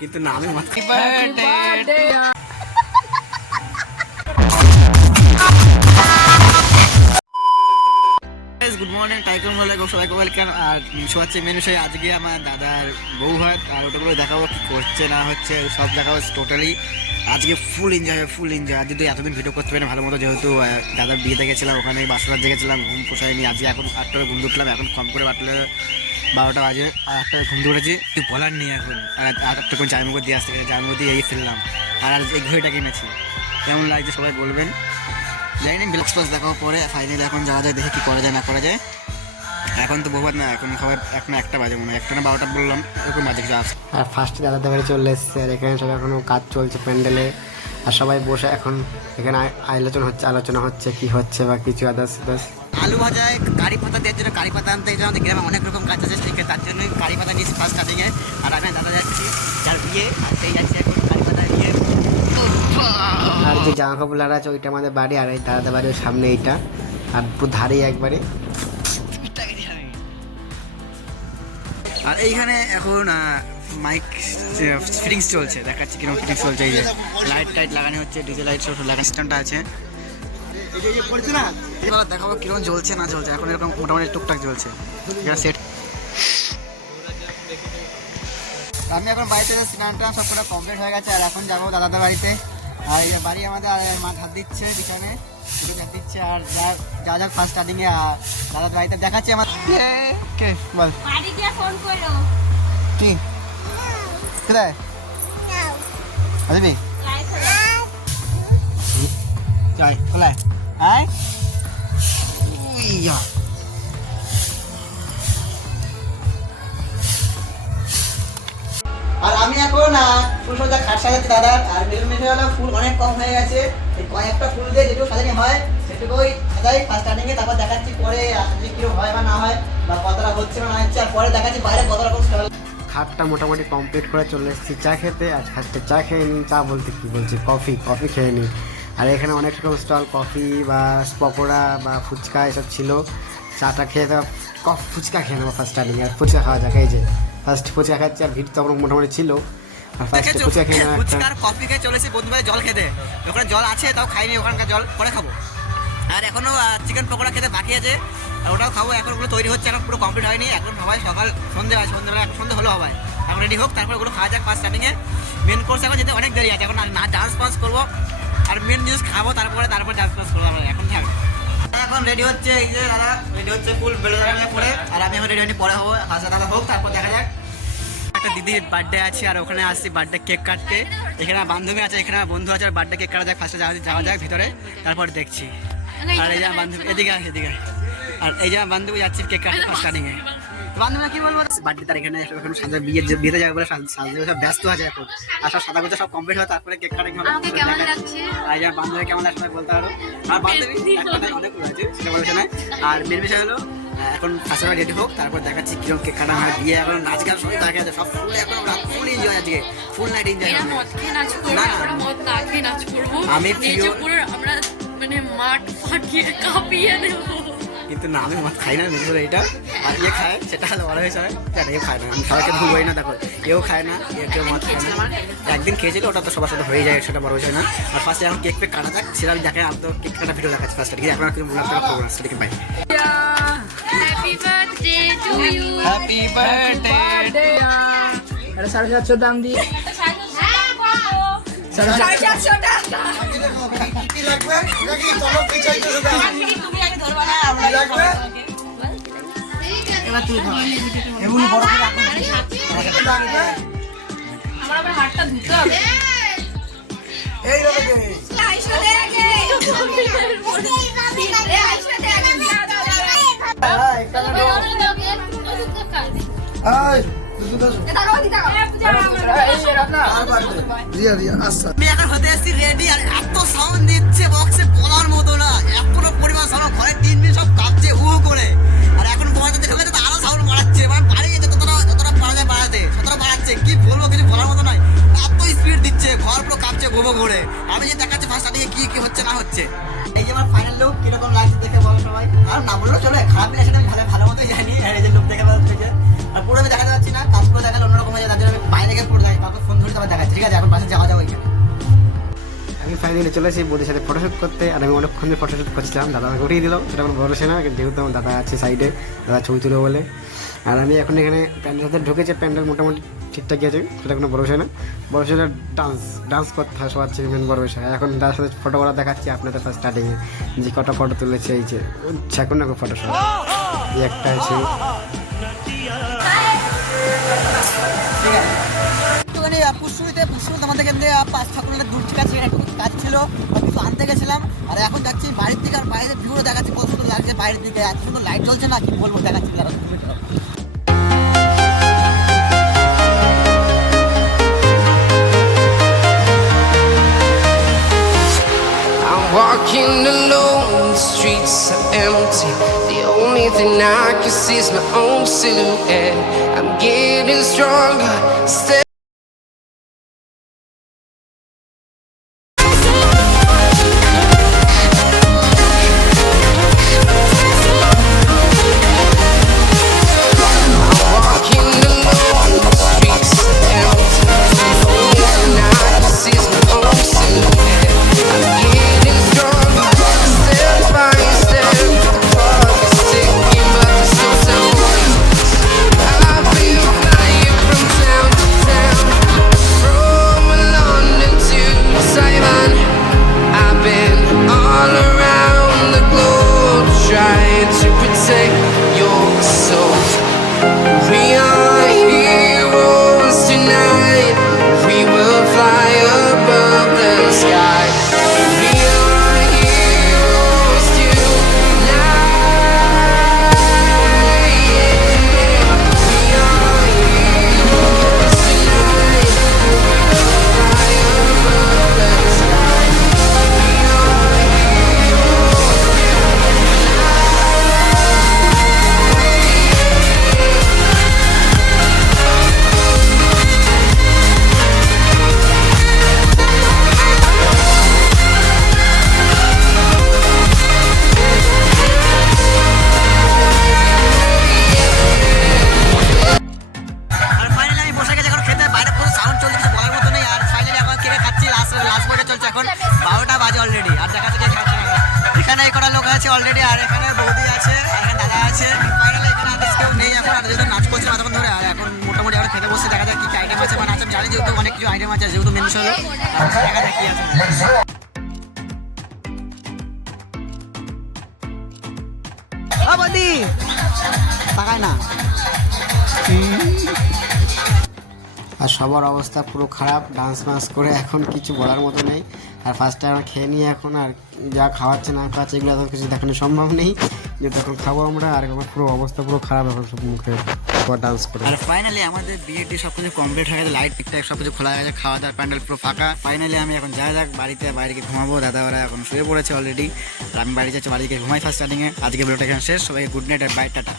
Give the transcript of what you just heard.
কিন্তু না আমি গুড মর্নিং টাইকুন বলে সবাইকে ওয়েলকাম। আর হচ্ছে মেনু সেই আজকে আমার দাদার বউ ভাত, আর ওটাগুলো দেখাবো কি করছে না হচ্ছে সব দেখাবো টোটালি। আজকে ফুল এনজয়। আজকে এতদিন ভিডিও করতে পারি না ভালো মতো, যেহেতু দাদার বিয়েতে গেছিলাম, ওখানে বাসরাত জেগেছিলাম, ঘুম পোষায়নি। আজকে এখন 8টায় ঘুম উঠলাম, এখন কম করে বাটলে 12টা বাজে, আর 8টায় ঘুম উঠেছি। কিছু বলার নেই এখন। আর একটা করে জায়মুগো দিয়ে আসতে গেছে, জায়মুগো দিয়ে এই ফেললাম। আর আজ এই ঘড়িটা কিনেছি, কেমন লাগছে সবাই বলবেন। জানি না ব্লাক্স প্লাস দেখাও পরে। ফাইনালি এখন যাওয়া যায়, দেখে কী করা যায় না করা যায়। এখন তো বহুবার না, এখন খাবার এখন 1টা বাজে, মনে হয় 1টা না 12টা বললাম, এরকম বাজে কিছু আসছে। আর ফার্স্টে দাদাদের বাড়ি চলে এসেছে, আর এখানে সব এখনও কাজ চলছে প্যান্ডেলে। আর সবাই বসে এখন এখানে আলোচনা হচ্ছে কি হচ্ছে বা কিছু আদার্স। আলু ভাজায় কারি পাতা দেওয়ার জন্য কারি পাতা আনতে আমাদের গ্রামে অনেক রকম কাজ আছে, ঠিক আছে, তার জন্যই কারি পাতা নিয়েছি ফার্স্ট স্টার্টিংয়ে। আর আমি দাদা যাচ্ছি যার বিয়ে, আর সেই যাচ্ছে এখন কারি পাতা নিয়ে। আর যে জামা কাপড় লাগা আছে ওইটা আমাদের বাড়ি, আর এই দাদাদের বাড়ির সামনে এইটা, আর পুরো ধারেই একবারে। আর এইখানে এখন মাইক ফিটিংস চলছে, দেখাচ্ছি কিরকম ফিটিংস চলছে। এই যে লাইট টাইট লাগানো হচ্ছে, ডিজে লাইট সব লাগানো সিস্টেমটা আছে। এবার দেখাবো কিরকম জ্বলছে না জ্বলছে। এখন এরকম মোটামুটি টুকটাক জ্বলছে, এটা সেট। আমি এখন বাড়িতে স্নান টান সব কটা কমপ্লিট হয়ে গেছে, আর এখন যাবো দাদাদের বাড়িতে। আর এই বাড়ি আমাদের মা হাত দিচ্ছে পিছনে, হাত দিচ্ছে। আর যা যা ফার্স্ট স্টার্টিংয়ে দাদাদের বাড়িতে দেখাচ্ছি আমার। কে বল কি কোথায় আসবি? যাই খোলায় আয়। আর আমি এখন ফুল সজ্জা খাট সাজাচ্ছি দাদার। আর বেলুন মেশালা ফুল অনেক কম হয়ে গেছে, এই কয়েকটা ফুল দিয়ে যেটুকু সাজানি হয় সেটুকুই সাজাই ফার্স্ট স্টার্টিংয়ে। তারপর দেখাচ্ছি পরে আসলে কিরকম হয় বা না হয়, বা কতটা হচ্ছে না হচ্ছে। আর পরে দেখাচ্ছি বাইরে কত রকম স্টল। খাটটা মোটামুটি কমপ্লিট করে চলে এসেছি চা খেতে। আর ফার্স্টে চা খেয়ে নিই, চা বলতে কী বলছি, কফি খেয়ে নিই। আর এখানে অনেক রকম স্টল, কফি বা পকোড়া বা ফুচকা এসব ছিল। চাটা খেয়ে তো ফুচকা খেয়ে নেবো ফার্স্ট স্টার্টিং। আর ফুচকা খাওয়া যাক, এই যে ফার্স্ট ফুচকা খাচ্ছি। আর ভিড় তখন মোটামুটি ছিল, আর ফার্স্ট ফুচকা খেয়ে নেবো। ফুচকার কফি খেয়ে চলেছি বন্ধুবাই জল খেতে। ওখানে জল আছে তাও খাইনি, ওখানকার জল পরে খাবো। আর এখনও চিকেন পকোড়া খেতে বাকি আছে, আর ওটাও খাবো। এখন ওগুলো তৈরি হচ্ছে, এখন পুরো কমপ্লিট হয়নি। এখন সবাই সন্ধ্যেবেলা এখন সন্ধ্যে হলো হবে, এখন রেডি হোক, তারপর ওগুলো খাওয়া যাক ফার্স্ট স্টার্টিংয়ে। মেন কোর্স এখন যেতে অনেক দেরি আছে, এখন না ডান্স ফান্স করবো আর মেন জিনিস খাবো, তারপরে ডান্স ফান্স করবো। এখন থাক, এখন রেডি হচ্ছে, এই যে দাদা রেডি হচ্ছে ফুল বেলুন পরে। আর আমি এখন রেডি হয়নি, পরে হবো ফার্স্ট দাদা হোক, তারপর দেখা যাক। একটা দিদির বার্থডে আছে, আর ওখানে আসছি বার্থডে কেক কাটতে। এখানে বান্ধবী আছে, এখানে বন্ধু আছে, আর বার্থডে কেক কাটা যাক ফার্স্টে যাওয়া যাক ভিতরে, তারপর দেখছি। আর এই যে বান্ধবী এদিকে। আর এই যে বান্ধবী যাচ্ছি কেক কাটতে ফার্স্ট স্টার্টিংয়ে। বান্ধবী কি বলবো, বার্থডে তার এখানে এখন সাজা বিয়েতে যাবে বলে সাজা সব ব্যস্ত আছে এখন। আর সব সাদা গোজা সব কমপ্লিট হয়, তারপরে কেক কাটিং হবে। আর এই যে বান্ধবী কেমন লাগছে বলতে পারো। আর বান্ধবী অনেক আছে সেটা বলছে না। আর মেন বিষয় হলো এখন ফার্স্ট রেডি হোক, তারপর দেখাচ্ছি কিরকম কেক কাটা হয়। বিয়ে এখন নাচ গান সবই দেখা যাচ্ছে, সব ফুল এখন ফুল এনজয় আজকে, ফুল নাইট এনজয়। আমি মানে মাঠ ফাটিয়ে কাঁপিয়ে দেব, কিন্তু না আমি মদ খাই না নিজের এইটা। আর ইয়ে খায় সেটা হলো বড় হয়েছে, এও খায় না। আমি সবাইকে ভুলবই না, দেখো এও খায় না, কেউ মদ খায় না। একদিন খেয়েছিল, ওটা তো সবার সাথে হয়ে যায়, সেটা বড় হয়েছে না। আর ফার্স্টে এখন কেক পেক কাটা যাক, সেটা আমি দেখাই। আমি তো কেক কাটা ভিডিও দেখাচ্ছি ফার্স্টে, ঠিক আছে? এখন কিন্তু ব্লগটা করবো না, সেটাকে bye. Happy birthday to you, happy birthday. আরে 750 দাম দিয়ে 750 টাকা কি লাগবে নাকি তোমার কি চাইছো সেটা তুমি আগে ধরবা না, আমরা লাগবে। এবার তুই ধর, এমন বড় করে রাখো, লাগবে। আমার আবার হাতটা ধুতে হবে। এই রে রে আইসো দেখে এই আইসো দেখে হাই কালো হাই আমি এখন হতে আসছি রেডি। আর এত সাউন্ড দিচ্ছে বক্সে বলার মতো না, এখনো পরিমাণ সাউন্ড, ঘরের টিন সব কাঁপছে হু করে। আর এখন বড়াতে ঢুকেছে তো আরো সাউন্ড বাড়াচ্ছে, মানে বাড়িয়ে যেতে যতটা পারা যায় বাড়াতে ততটা বাড়াচ্ছে। কি বলবো, কিছু বলার মতো নয়, এত স্পিড দিচ্ছে, ঘর পুরো কাঁপছে গোবো ঘুরে। আমি যে দেখাচ্ছি ফার্স্ট স্টার্টিংয়ে কি হচ্ছে না হচ্ছে। এই যে আমার ফাইনাল লুক কিরকম লাগছে দেখে বলো সবাই। আর না বললেও চলে, খারাপ লাগছে আমি ভালো মতো জানি। এই যে লুক দেখে বলতে আর পুরো আমি দেখাতে পারছি না, কাজগুলো দেখালে অন্যরকম হয়ে যায়, তাদের আমি বাইরে গিয়ে পুরো দেখি, কাউকে ফোন ধরে আবার দেখাচ্ছি। ঠিক আছে, এখন পাশে যাওয়া যাবে ওইখানে। আমি ফাইনালি চলে এসেছি বৌদির সাথে ফটোশ্যুট করতে, আর আমি অনেকক্ষণ ধরে ফটোশ্যুট করছিলাম, দাদা আমাকে উঠিয়ে দিল, সেটা আমার ভরসা না, কিন্তু যেহেতু আমার দাদা আছে সাইডে, দাদা ছবি তুলো বলে। আর আমি এখন এখানে প্যান্ডেলতে ঢুকেছে, প্যান্ডেল মোটামুটি ঠিকঠাকই আছে, সেটা কোনো ভরসা না। ভরসা ডান্স করতে হয় সবার চেয়ে মেন বড় বিষয়। এখন তার সাথে ফটো করা দেখাচ্ছি আপনাদের ফার্স্ট স্টার্টিংয়ে, যে কটা ফটো তুলেছে, এই যে এখন না ফটো সব এই একটা আছে। একটুখানি পুষ্করিতে আমাদের এখান থেকে 5-6 কিলোমিটার দূর, ঠিক আছে, একটু কাজ ছিল, কিছু আনতে গেছিলাম। আর এখন যাচ্ছি বাড়ির দিকে, আর বাইরের ভিউও দেখাচ্ছি কত সুন্দর লাগছে বাইরের দিকে, এত সুন্দর লাইট জ্বলছে না, কি বলবো, দেখাচ্ছি। I'm walking alone, the streets are empty. The only thing I can see is my own silhouette. I'm getting stronger, still. Already, আর দেখা যাচ্ছে এখানে কটা লোক আছে অলরেডি, আর এখানে বৌদি আছে, আর এখানে দাদা আছে। ফাইনালি এখানে আদার্স কেউ নেই এখন, আর যেহেতু নাচ করছে মাথাক্ষণ ধরে, আর এখন মোটামুটি আমরা খেতে বসে, দেখা যায় কি আইটেম আছে বা নাচ আমি জানি, যেহেতু অনেক কিছু আইটেম আছে, যেহেতু মেনু হলো, দেখা যায় কি আছে। বৌদি তাকায় না। আর সবার অবস্থা পুরো খারাপ, ডান্স মান্স করে এখন কিছু বলার মতো নেই। আর ফার্স্টে আমরা খেয়ে নিই এখন, আর যা খাওয়াচ্ছে না খাওয়াচ্ছে এগুলো তো কিছু দেখানো সম্ভব নেই, যে তখন খাবো আমরা। আর আমার পুরো অবস্থা পুরো খারাপ এখন, সব মুখে ডান্স করে। আর ফাইনালি আমাদের বিয়েটি সব কিছু কমপ্লিট হয়ে গেছে, লাইট ঠিকঠাক সব কিছু খোলা হয়ে গেছে, খাওয়া দাওয়ার প্যান্ডেল পুরো ফাঁকা। ফাইনালি আমি এখন যাক বাড়িতে, বাইরে গিয়ে ঘুমাবো, দাদা ওরা এখন শুয়ে পড়েছে অলরেডি, আর আমি বাড়ি যাচ্ছি, বাড়ি গিয়ে ঘুমাই ফার্স্ট স্টার্টিংয়ে। আজকে ভিডিওটা এখানে শেষ, সবাইকে গুড নাইট আর বাই, টাটা।